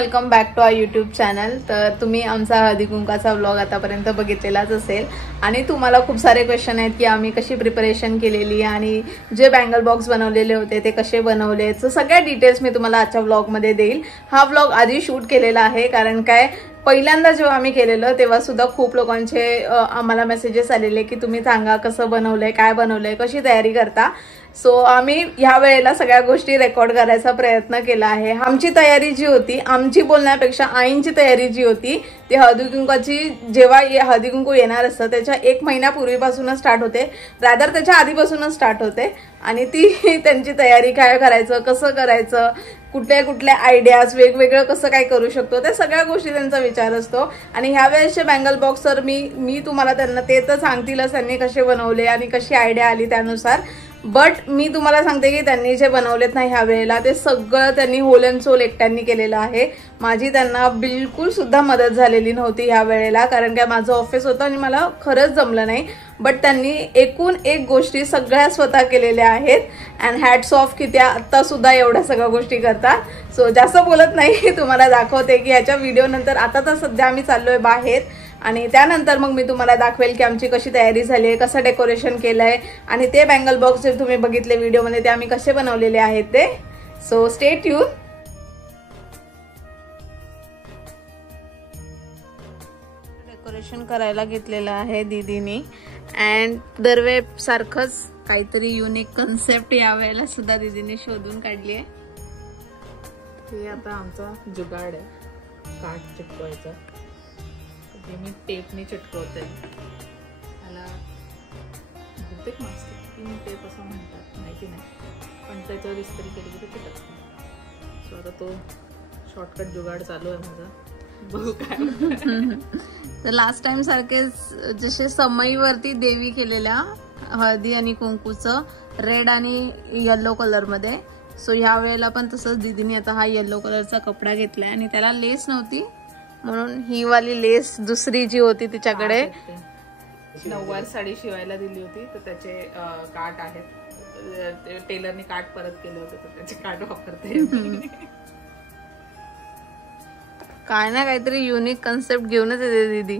Welcome back to our YouTube channel. तर तुम्ही आमचा हळदी कुंकाचा व्लॉग आतापर्यंत बघितलेलाच असेल आणि तुम्हाला खूप सारे क्वेश्चन आहेत की आम्ही कशी प्रिपरेशन केलेली आणि जे बँगल बॉक्स बनवलेले होते ते कसे बनवले, तर सगळ्या डिटेल्स मी तुम्हाला आजच्या व्लॉगमध्ये देईल। हा व्लॉग आधी शूट केलेला आहे कारण काय पहिल्यांदा जेव्हा आम्ही केलेलं तेव्हा सुद्धा खूप लोकांचे आम्हाला मेसेजेस आलेले की तुम्ही सांगा कसं बनवलंय, काय बनवलंय, कशी तयारी करता। सो आम्ही ह्या वेळेला सगळ्या गोष्टी रेकॉर्ड करायचा प्रयत्न केला आहे। आमची तयारी जी होती, आमची बोलण्यापेक्षा आईंची तयारी जी होती ती हळदी कुंकाची जेव्हा हळदी कुंकू येणार असतं त्याच्या 1 महिन्यापूर्वीपासूनच स्टार्ट होते, रादर त्याच्या आधीपासूनच स्टार्ट होते आणि ती त्यांची तयारी काय करायचं, कसं करायचं, कुठल्या कुठल्या आयडियाज वेगवेगळं कसं काय करू शकतो त्या सगळ्या गोष्टी त्यांचा विचार असतो। आणि ह्या वेळेसचे बँगल बॉक्स तर मी तुम्हाला त्यांना ते तर सांगतीलच त्यांनी कसे बनवले आणि कशी आयडिया आली त्यानुसार, बट मी तुम्हाला सांगते की त्यांनी जे बनवलेत ना ह्या वेळेला ते सगळं त्यांनी होल अँड सोल एकट्यांनी केलेलं आहे। माझी त्यांना बिलकुल सुद्धा मदत झालेली नव्हती ह्या वेळेला, कारण काय माझं ऑफिस होतं आणि मला खरंच जमलं नाही, बट त्यांनी एकूण एक गोष्टी सगळ्या स्वतः केलेल्या आहेत अँड हॅट्स ऑफ की त्या आत्ता सुद्धा एवढ्या सगळ्या गोष्टी करतात। सो जास्त बोलत नाही, तुम्हाला दाखवते की ह्याच्या व्हिडिओ नंतर आता तर सध्या आम्ही चाललोय बाहेर आणि त्यानंतर मग मी तुम्हाला दाखवेल की आमची कशी तयारी झाली आहे, कसं डेकोरेशन केलंय आणि ते बँगल बॉक्स जे तुम्ही बघितले व्हिडिओमध्ये ते आम्ही कसे बनवलेले आहेत ते। So stay tune. डेकोरेशन करायला घेतलेलं आहे दीदीनी अँड दरवेळी सारखंच काहीतरी युनिक कन्सेप्ट या वेळेला सुद्धा दीदीने शोधून काढली आहे। हे आता आमचा जुगाड आहे काठ चिटकवायचा, ते मी टेपने चिटकवते। त्याला बहुतेक मास्किंग टेप असं म्हणतात, माहिती नाही, पण त्याच्यावर इस्त्री केली की ते चिटकतं। सो आता तो शॉर्टकट जुगाड चालू आहे माझा, बघू काय। तर लास्ट टाइम सारखेच जसे समईवरती देवी केलेल्या हळदी आणि कुंकूचं रेड आणि येलो कलर मध्ये, सो ह्या वेळेला पण तसंच दीदीने आता हा येलो कलरचा कपडा घेतलाय आणि त्याला लेस नव्हती म्हणून ही वाली लेस दुसरी जी होती तिच्याकडे नऊवार साडी शिवायला दिली होती तर त्याचे काठ आहेत, टेलरने काठ परत केले होते तर त्याचे काठ वापरते। काय ना काहीतरी युनिक कन्सेप्ट घेऊनच येते दीदी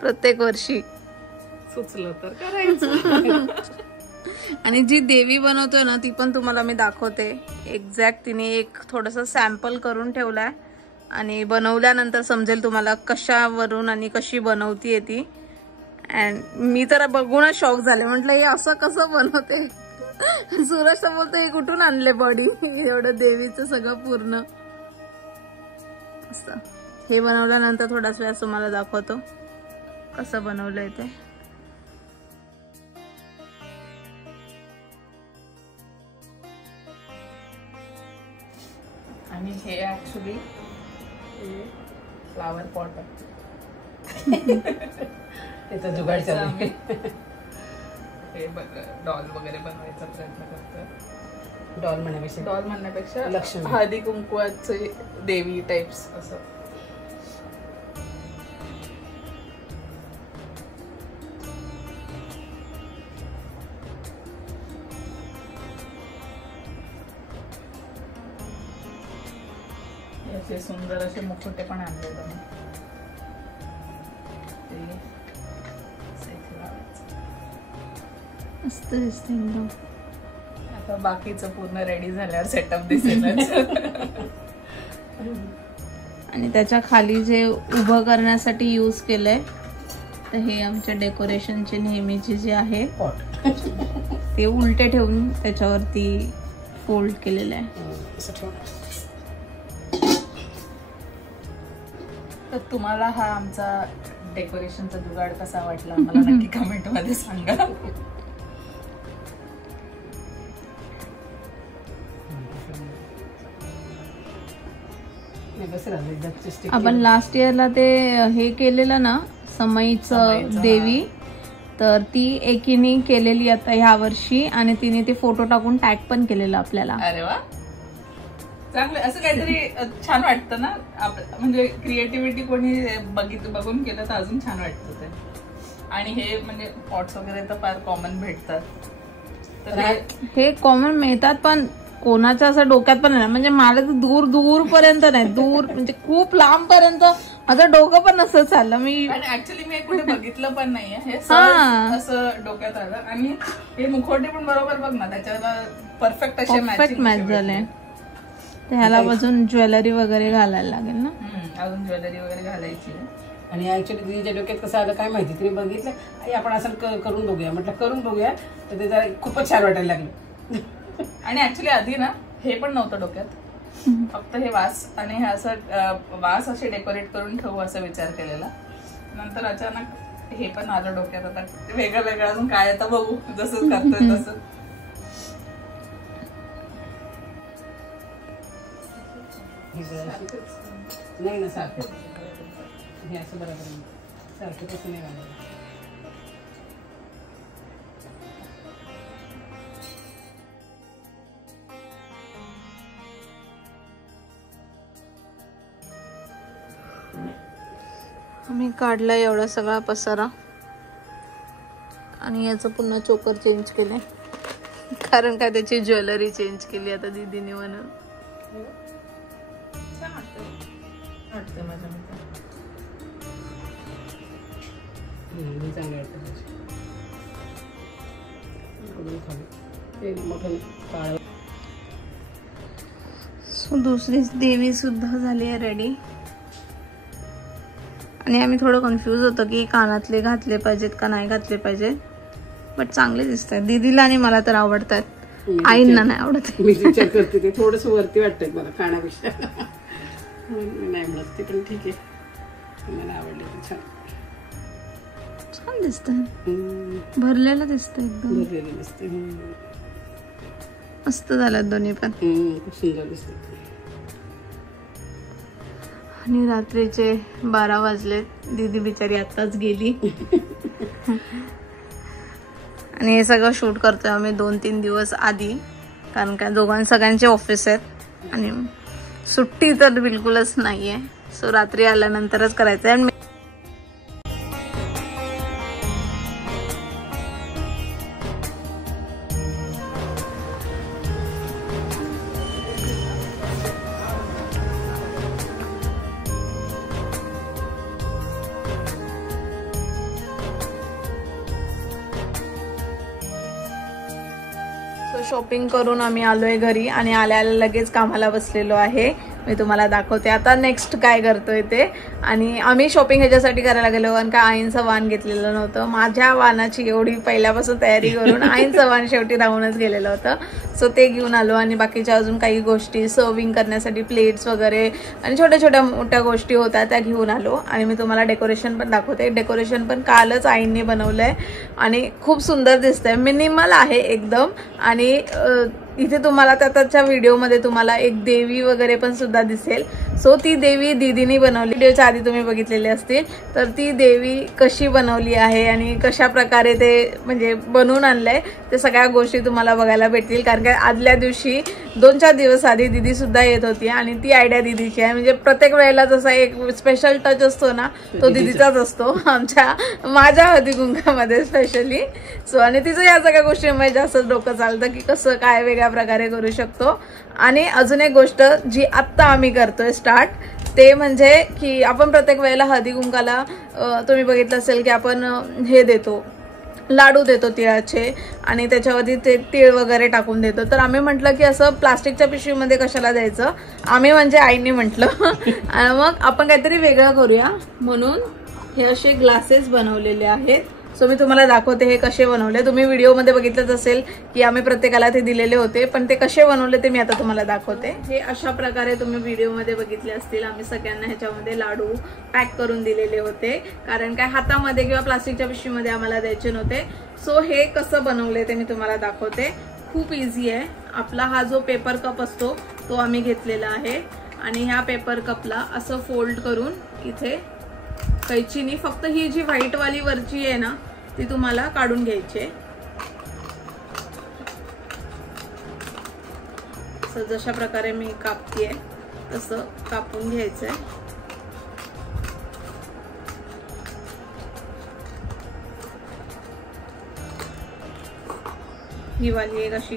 प्रत्येक वर्षी, सुचलं तर करायचं। आणि जी देवी बनवतोय ना ती पण तुम्हाला मी दाखवते एक्झॅक्ट, तिने एक थोडंसं सॅम्पल करून ठेवलाय आणि बनवल्यानंतर समजेल तुम्हाला कशावरून आणि कशी बनवतीये ती। अँड मी तर बघूनच शॉक झाले, म्हटलं हे असं कसं बनवते। सूरज तर बोलतो हे कुठून आणले बॉडी, एवढं देवीचं सगळं पूर्ण असं। हे बनवल्यानंतर थोडाच वेळ तुम्हाला दाखवतो कसं बनवलंय ते। आणि हे ऍक्च्युली फ्लावर पॉट आहे, त्याचा जुगाड चालू आहे। हे डॉल वगैरे बनवायचा प्रयत्न करतोय, डॉल म्हणण्यापेक्षा हळदी कुंकवाचे देवी टाइप्स असं। असे सुंदर असे मुकुटे पण आणले मस्त दिसते एकदम। आता बाकीचं पूर्ण रेडी झाल्यावर सेटअप दिसेल। आणि त्याच्या खाली जे उभं करण्यासाठी यूज केलंय तर हे आमच्या डेकोरेशनचे नेहमीचे जे आहे ते उलटे ठेवून त्याच्यावरती फोल्ड केलेलं आहे। तर तुम्हाला हा आमचा डेकोरेशनचा जुगाड कसा वाटला मला नक्की कमेंट मध्ये सांगा। आपण लास्ट इयरला ते हे केलेलं ना समईचं देवी, तर ती एकीने केलेली आता ह्या वर्षी आणि तिने ते फोटो टाकून टॅग पण केलेलं आपल्याला। अरे वा, चांगलं असं काहीतरी छान वाटतं ना, म्हणजे क्रिएटिव्हिटी कोणी बघून केलं तर अजून छान वाटतं ते। आणि हे म्हणजे पॉट्स वगैरे तर फार कॉमन भेटतात, तर हे कॉमन मिळतात पण कोणाच्या असं डोक्यात पण नाही, म्हणजे मला तर दूर दूर पर्यंत नाही, दूर म्हणजे खूप लांब पर्यंत माझं डोकं पण नसं चाललं. मी ऍक्च्युली मी कुठे बघितलं पण नाहीये, हे सहज असं डोक्यात आलं. आणि हे मुखवटे पण बरोबर बघ ना, त्याच्याला परफेक्ट असे मॅच झाले. ह्याला अजून ज्वेलरी वगैरे घालायला लागेल ना, अजून ज्वेलरी वगैरे घालायची. आणि ऍक्च्युली तिच्या डोक्यात कसं आलं काय माहिती, तिने बघितलं आई आपण असं करून बघूया, म्हटलं करून बघूया, तर ते जरा खूपच छान वाटायला लागलं. आणि ऍक्च्युली आधी ना हे पण नव्हतं डोक्यात, फक्त हे वास आणि हे असं वास असे डेकोरेट करून ठेवू असा विचार केलेला. नंतर अचानक हे पण आलं डोक्यात, आता वेगळं वेगळं अजून काय आता बघू, जसं करतोय तसं. नाही ना सारखं हे असं बरोबर सारखं तसं नाही घालायचं. मी काढला एवढा सगळा पसारा आणि याचं पुन्हा चोकर चेंज केले, कारण काय त्याची ज्वेलरी चेंज केली आता दीदीने म्हणून. चांगलं वाटतं. सो दुसरी देवी सुद्धा झाली आहे रेडी. आणि आम्ही थोडं कन्फ्यूज होतो की कानातले घातले पाहिजेत का नाही घातले पाहिजेत, बट चांगले दिसत आहेत दीदीला आणि मला तर आवडतात, आईंना नाही आवडत. मी विचार करते ते थोडस वरती वाटतंय मला खाण्यापेक्षा, नाही म्हणत ते, पण ठीक आहे, मला आवडले ते. छान छान दिसतंय, भरलेलं दिसतंय, एकदम भरलेलं दिसतंय, मस्त झाल्यात दोन्ही पण, खूप सुंदर दिसत. आणि रात्रीचे 12 वाजलेत, दीदी बिचारी आत्ताच गेली. आणि हे सगळं शूट करतोय आम्ही 2-3 दिवस आधी, कारण काय सगळ्यांचे ऑफिस आहेत आणि सुट्टी तर बिलकुलच नाहीये. सो रात्री आल्यानंतरच करायचंय. आणि शॉपिंग करून आम्ही आलोय घरी आणि आल्या लगेच कामाला बसलेलो आहे. मी तुम्हाला दाखवते आता नेक्स्ट काय करतोय ते. आणि आम्ही शॉपिंग ह्याच्यासाठी करायला गेलो कारण का आईंचं वाण घेतलेलं नव्हतं. माझ्या वाणाची एवढी पहिल्यापासून तयारी करून आईंचं वाण शेवटी राहूनच गेलेलं होतं. सो ते घेऊन आलो आणि बाकीच्या अजून काही गोष्टी सर्विंग करण्यासाठी प्लेट्स वगैरे आणि छोट्या छोट्या मोठ्या गोष्टी होत्या त्या घेऊन आलो. आणि मी तुम्हाला डेकोरेशन पण दाखवते. डेकोरेशन पण कालच आईंनी बनवलंय आणि खूप सुंदर दिसतंय. मिनिमल आहे एकदम. आणि इथे तुम्हाला त्याच्या व्हिडिओमध्ये तुम्हाला एक देवी वगैरे पण सुद्धा दिसेल. सो ती देवी दीदीनी बनवली. व्हिडिओच्या आधी तुम्ही बघितलेली असतील तर ती देवी कशी बनवली आहे आणि कशा प्रकारे ते म्हणजे बनवून आणलंय ते सगळ्या गोष्टी तुम्हाला बघायला भेटतील. कारण का आदल्या दिवशी 2-4 दिवस आधी दीदी सुद्धा येत होती आणि ती आयडिया दीदीची आहे. म्हणजे प्रत्येक वेळेला जसा एक स्पेशल टच असतो ना तो दीदीचाच असतो माझ्या हळदी कुंकामध्ये स्पेशली. सो आणि तिचं या सगळ्या गोष्टींमध्ये जास्त डोकं चालतं की कसं काय वेगळ्या प्रकारे करू शकतो. आणि अजून एक गोष्ट जी आत्ता आम्ही करतोय स्टार्ट ते म्हणजे की आपण प्रत्येक वेळेला हळदी कुंकाला तुम्ही बघितलं असेल की आपण हे देतो लाडू देतो तिळाचे आणि त्याच्यावरती ते तीळ वगैरे टाकून देतो. तर आम्ही म्हटलं की असं प्लास्टिकच्या पिशवीमध्ये कशाला द्यायचं. आम्ही म्हणजे आईने म्हटलं आणि मग आपण काहीतरी वेगळं करूया म्हणून हे असे ग्लासेस बनवलेले आहेत. सो मी तुम्हाला दाखवते हे कसे बनवले. तुम्ही व्हिडिओमध्ये बघितलंच असेल की आम्ही प्रत्येकाला ते दिलेले होते पण ते कसे बनवले ते मी आता तुम्हाला दाखवते. हे अशा प्रकारे तुम्ही व्हिडिओमध्ये बघितले असतील. आम्ही सगळ्यांना ह्याच्यामध्ये लाडू पॅक करून दिलेले होते कारण काय हातामध्ये किंवा प्लास्टिकच्या पिशवीमध्ये आम्हाला द्यायचे नव्हते. सो हे कसं बनवले ते मी तुम्हाला दाखवते. खूप इझी आहे. आपला हा जो पेपर कप असतो तो आम्ही घेतलेला आहे आणि ह्या पेपर कपला असं फोल्ड करून इथे कैचीनी फक्त ही जी व्हाईट वाली वरची आहे ना ती तुम्हाला काढून घ्यायची आहे. जशा प्रकारे मी कापतेय तसं कापून घ्यायचंय. ही वाली एक अशी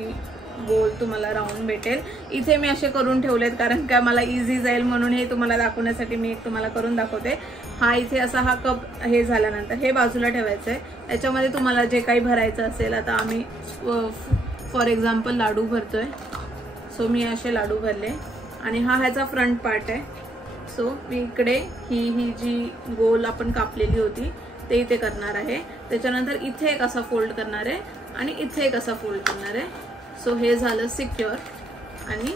गोल तुम्हाला राऊंड भेटेल. इथे मी असे करून ठेवलेत कारण काय मला इझी जाईल म्हणून हे तुम्हाला दाखवण्यासाठी मी एक तुम्हाला करून दाखवते. हा इथे असा हा कप हे झाल्यानंतर हे बाजूला ठेवायचं आहे. याच्यामध्ये तुम्हाला जे काही भरायचं असेल, आता आम्ही फॉर एक्झाम्पल लाडू भरतोय. सो मी असे लाडू भरले आणि हा ह्याचा फ्रंट पार्ट आहे. सो मी इकडे ही जी गोल आपण कापलेली होती ते इथे करणार आहे. त्याच्यानंतर इथे एक असा फोल्ड करणार आहे आणि इथे एक असा फोल्ड करणार आहे. सो हे झालं सिक्युअर आणि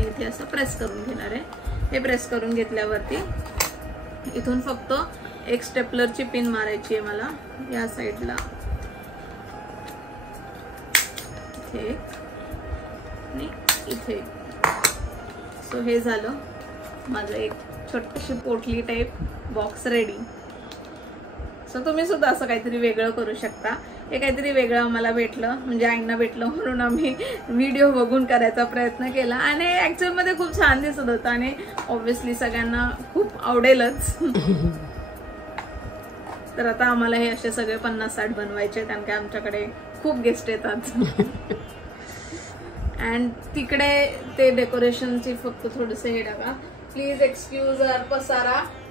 इथे असं प्रेस करून घेणार आहे. हे प्रेस करून घेतल्यावरती इथून फक्त एक स्टेपलरची पिन मारायची आहे मला या साईडला, इथे आणि इथे. सो हे झालं माझं एक छोटीशी पोटली टाईप बॉक्स रेडी. सो तुम्ही सुद्धा असं काहीतरी वेगळं करू शकता. हे काहीतरी वेगळं आम्हाला भेटलं, म्हणजे आईंना भेटलं म्हणून आम्ही व्हिडिओ बघून करायचा प्रयत्न केला आणि ऍक्च्युअल मध्ये खूप छान दिसत होतं आणि ऑब्व्हियसली सगळ्यांना खूप आवडेलच. तर आता आम्हाला हे असे सगळे 50-60 बनवायचे कारण की आमच्याकडे खूप गेस्ट येतात. अँड तिकडे ते डेकोरेशनची फक्त थोडंसं हे टाका प्लीज, एक्सक्यूज.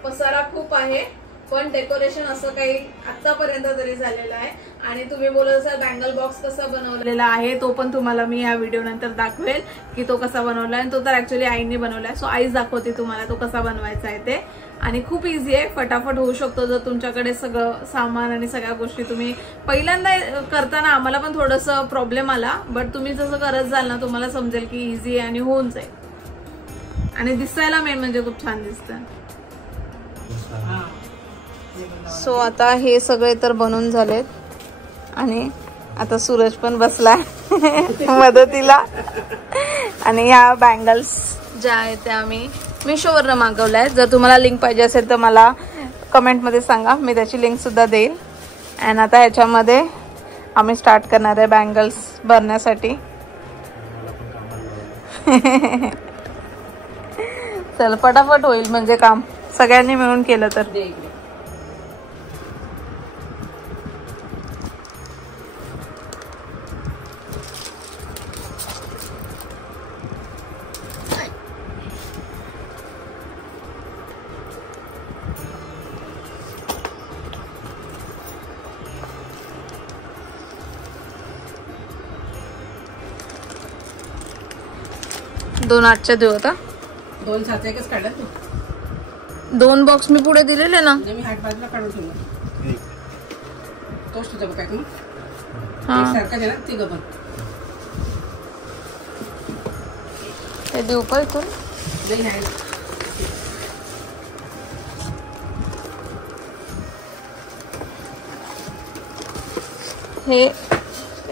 पसारा खूप आहे पण डेकोरेशन असं काही आतापर्यंत तरी झालेलं आहे. आणि तुम्ही बोलत असाल बँगल बॉक्स कसा बनवलेला आहे, तो पण तुम्हाला मी या व्हिडिओ नंतर दाखवेल की तो कसा बनवला आहे. तो तर ऍक्च्युअली आईने बनवलाय. सो आईच दाखवते तुम्हाला तो कसा बनवायचा आहे ते. आणि खूप इझी आहे, फटाफट होऊ शकतो जर तुमच्याकडे सगळं सामान आणि सगळ्या गोष्टी. तुम्ही पहिल्यांदा करताना आम्हाला पण थोडंसं प्रॉब्लेम आला, बट तुम्ही जसं करत जाल ना तुम्हाला समजेल की इझी आहे आणि होऊन जाईल. आणि दिसायला मेन म्हणजे खूप छान दिसतं. सो आता हे सगळे तर बनून झालेत आणि आता सूरज पण बसलाय मदतीला. आणि ह्या बँगल्स ज्या आहेत त्या आम्ही मिशोवरनं मागवल्या आहेत. जर तुम्हाला लिंक पाहिजे असेल तर मला कमेंटमध्ये सांगा, मी त्याची लिंक सुद्धा देईल. अँड आता ह्याच्यामध्ये आम्ही स्टार्ट करणार आहे बँगल्स भरण्यासाठी. चल फटाफट होईल म्हणजे काम सगळ्यांनी मिळून केलं तर. दोन आजच्या देऊ आता. 2 साचा एकच काढला तू. 2 बॉक्स मी पुढे दिलेले ना. मी हात बाजूला काढून ठेवलं. तोच तुझा पॅक मग सारखा आहे ना तिघं पण. ते देऊ का इथून. हे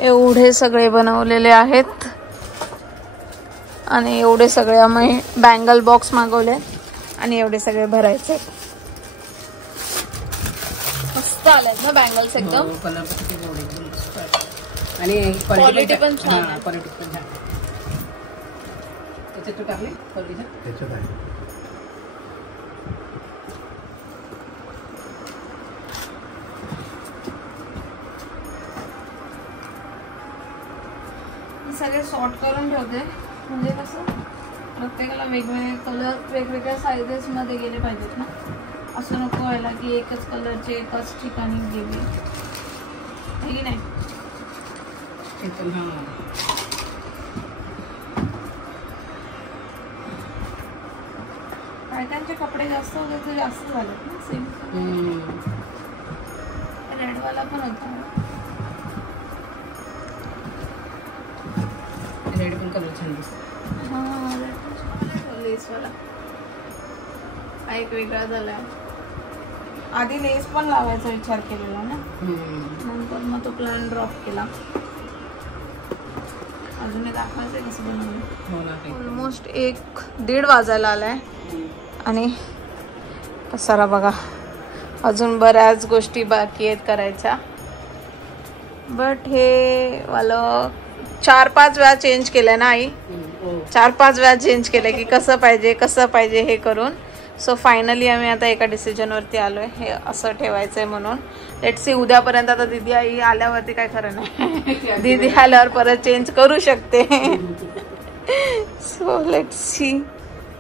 एवढे सगळे बनवलेले आहेत आणि एवढे सगळे आम्ही बँगल बॉक्स मागवले आणि एवढे सगळे भरायचे. मस्त आलेत ना बँगल्स एकदम. आणि क्वालिटी पण छान. क्वालिटी पण छान. त्याच्यात तू टाकले क्वालिटी त्याच्यात आहे. सगळे सॉर्ट करून ठेवते म्हणजे कसं प्रत्येकाला वेगवेगळे कलर वेगवेगळ्या साईजेस मध्ये गेले पाहिजेत ना. असं नको व्हायला की एकच कलरचे एकाच ठिकाणी गेले हे नाही. बायकांचे कपडे जास्त होते तर जास्त झालेत ना. सेम रेडवाला पण होता. रेड पण कलर छान दिसतो. हा लेसवाला हा एक वेगळा झाला. आधी लेस पण लावायचा विचार केलेला ना, नंतर मग तो प्लॅन ड्रॉप केला. अजून हे दाखवायचं कसं बनवलं. ऑलमोस्ट 1-1:30 वाजायला आलाय आणि पसारा बघा. अजून बऱ्याच गोष्टी बाकी आहेत करायच्या. बट हे वालं 4-5 वेळा चेंज केलंय ना आई. 4-5 वेळा चेंज केलंय की कसं पाहिजे हे करून. सो फायनली आम्ही आता एका डिसिजनवरती आलो आहे, हे असं ठेवायचं आहे म्हणून. लेट्स सी उद्यापर्यंत, आता दीदी आई आल्यावरती काय खरं नाही, दीदी आल्यावर परत चेंज करू शकते. So let's see.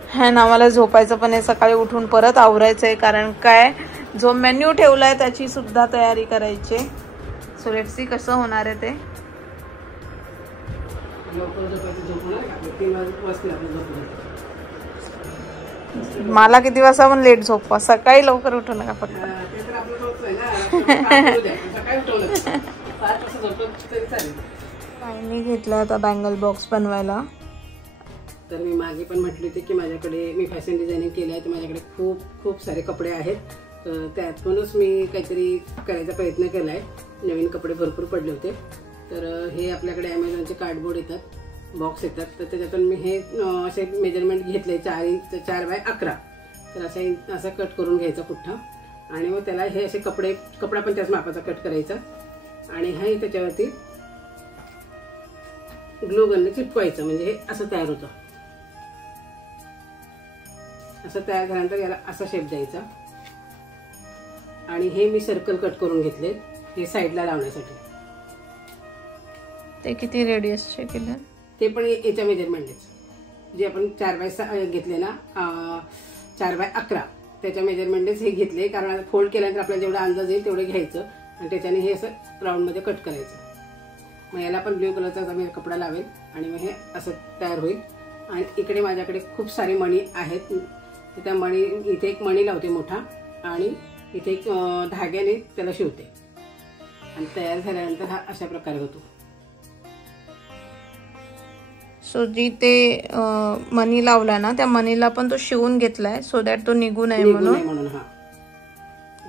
हा ना, आम्हाला झोपायचं पण आहे, सकाळी उठून परत आवरायचं आहे, कारण काय जो मेन्यू ठेवला आहे त्याची सुद्धा तयारी करायची. सो लेट्स सी कसं होणार आहे ते. मला किती वाजता पण लेट झोपवा, सकाळी लवकर उठू नका फक्त. मी घेतला आता बँगल बॉक्स बनवायला. तर मी मागे पण म्हटली होती की माझ्याकडे मी फॅशन डिझायनिंग केलं आहे, तर माझ्याकडे खूप खूप सारे कपडे आहेत. तर त्यातूनच मी काहीतरी करायचा प्रयत्न केला आहे. नवीन कपडे भरपूर पडले होते. तर हे आपल्याकडे ॲमेझॉनचे कार्डबोर्ड येतात, बॉक्स येतात. तर त्याच्यातून मी हे असे मेजरमेंट घेतले 4x11. तर असं कट करून घ्यायचा पुठ्ठा आणि मग त्याला हे असे कपडा पण त्याच मापाचा कट करायचा आणि हे त्याच्यावरती ग्लू गनने चिपकवायचं. म्हणजे हे असं तयार होतं. असं तयार झाल्यानंतर याला असा शेप द्यायचा आणि हे मी सर्कल कट करून घेतले हे साईडला लावण्यासाठी. ते किती रेडियसचे केले? ते पण याच्या मेजरमेंटच जे आपण 4x घेतले ना, 4x11 त्याच्या मेजरमेंटच हे घेतले. कारण फोल्ड केल्यानंतर आपल्याला जेवढा अंदाज येईल तेवढे घ्यायचं आणि त्याच्याने हे असं राऊंडमध्ये कट करायचं. मग याला पण ब्ल्यू कलरचा मी कपडा लावेल आणि मग हे असं तयार होईल. आणि इकडे माझ्याकडे खूप सारे मणी आहेत. त्या मणी, इथे एक मणी लावते मोठा आणि इथे एक धाग्याने त्याला शिवते आणि तयार झाल्यानंतर हा अशा प्रकारे होतो. सो जी ते मनी लावला ना, त्या मनीला पण तो शिवून घेतलाय सो दॅट तो निघू नये म्हणून.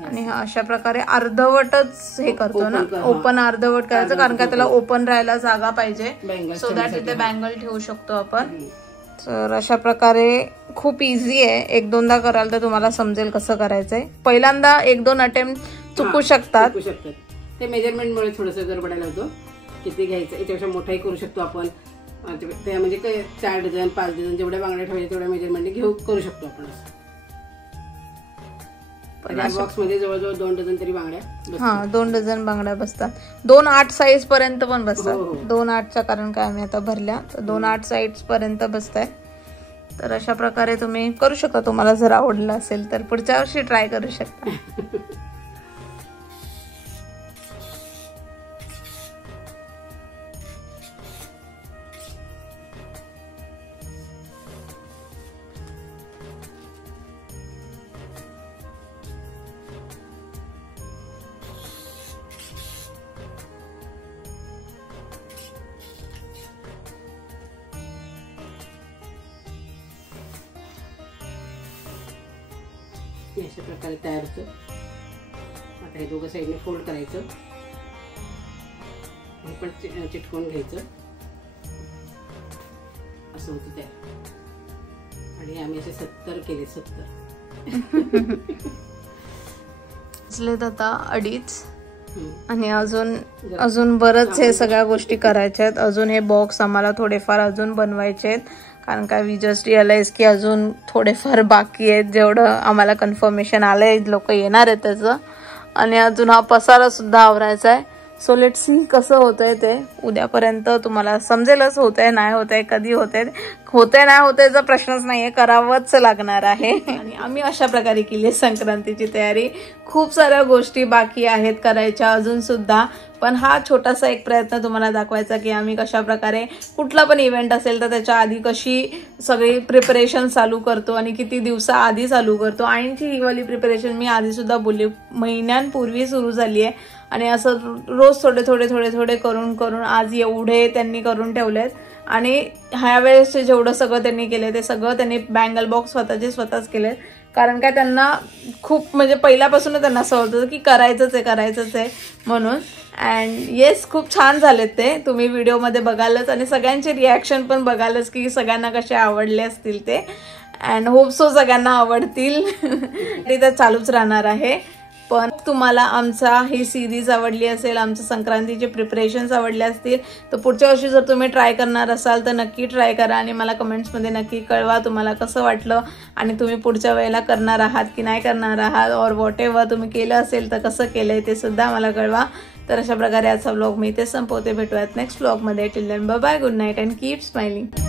आणि हा अशा प्रकारे अर्धवटच हे करतो ना, ओपन अर्धवट करायचं, कारण का त्याला ओपन राहायला जागा पाहिजे, सो दॅट तिथे बँगल ठेवू शकतो आपण. तर अशा प्रकारे खूप इझी आहे. 1-2दा कराल तर तुम्हाला समजेल कसं करायचंय. पहिल्यांदा 1-2 अटेम्प्ट चुकू शकतात. ते मेजरमेंटमुळे थोडंसं गडबडायला होतं. किती घ्यायचं, याच्यापेक्षा मोठाही करू शकतो आपण. ते म्हणजे काय 4 डझन 5 डझन जेवढ्या बांगड्या ठेवायच्या तेवढ्या मेजरमेंट घेऊ करू शकतो आपण. बॉक्स मध्ये जवळजवळ 2 डझन तरी बांगड्या. हा 2 डझन बांगड्या बसतात. 2-8 साईज पर्यंत पण बसतात. 2-8च्या कारण काय आम्ही आता भरल्या, तर 2-8 साईज पर्यंत बसताय. तर अशा प्रकारे तुम्ही करू शकता. तुम्हाला जर आवडलं असेल तर पुढच्या वर्षी ट्राय करू शकता. अशा प्रकारे तयार होतं. आता हे दोघं साईडने फोल्ड करायचं, हे पण चिटकवून घ्यायचं, असं होतं तयार. आणि आम्ही असे 70 केले. 70 आता 2.5 आणि अजून बरंच हे सगळ्या गोष्टी करायच्या आहेत. अजून हे बॉक्स आम्हाला थोडेफार अजून बनवायचे आहेत, कारण काय वी जस्ट रिअलाइज की अजून थोडेफार बाकी आहेत. जेवढं आम्हाला कन्फर्मेशन आलंय लोक येणार आहेत त्याचं. आणि अजून हा पसारा सुद्धा आवरायचा आहे. सो लेट सी कसं होतंय ते. उद्यापर्यंत तुम्हाला समजेलच होतंय नाही होतंय, कधी होतंय नाही होतंयचा प्रश्नच नाहीये, करावंच लागणार आहे. आणि आम्ही अशा प्रकारे केली संक्रांतीची तयारी. खूप साऱ्या गोष्टी बाकी आहेत करायच्या अजून सुद्धा, पण हा छोटासा एक प्रयत्न तुम्हाला दाखवायचा की आम्ही कशा प्रकारे कुठला पण इव्हेंट असेल तर त्याच्या आधी कशी सगळी प्रिपरेशन चालू करतो आणि किती दिवसा आधी चालू करतो. आणि ही वाली प्रिपरेशन मी आधी सुद्धा बोलली, महिन्यांपूर्वी सुरू झाली आहे. आणि असं रोज थोडे थोडे थोडे थोडे करून करून आज एवढे त्यांनी करून ठेवलेत. आणि ह्या वेळेस जेवढं सगळं त्यांनी केलं ते सगळं त्यांनी बँगल बॉक्स स्वतःच केलेत. कारण काय त्यांना खूप म्हणजे पहिल्यापासूनच त्यांना असं होतं की करायचंच आहे म्हणून. अँड येस खूप छान झालेत ते. तुम्ही व्हिडिओमध्ये बघालच आणि सगळ्यांचे रिॲक्शन पण बघालच की सगळ्यांना कसे आवडले असतील ते. अँड होप सो सगळ्यांना आवडतील. ते तर चालूच राहणार आहे. पण तुम्हाला आमचा ही सिरीज आवडली असेल, आमचं संक्रांतीचे प्रिपरेशन्स आवडले असतील तर पुढच्या वर्षी जर तुम्ही ट्राय करणार असाल तर नक्की ट्राय करा आणि मला कमेंट्समध्ये नक्की कळवा तुम्हाला कसं वाटलं आणि तुम्ही पुढच्या वेळेला करणार आहात की नाही करणार आहात, और वॉट एव्हर तुम्ही केलं असेल तर कसं केलंय ते सुद्धा मला कळवा. तर अशा प्रकारे आजचा व्लॉग मी इथे संपवते. भेटूयात नेक्स्ट व्लॉगमध्ये. Till then bye bye, good night and keep smiling.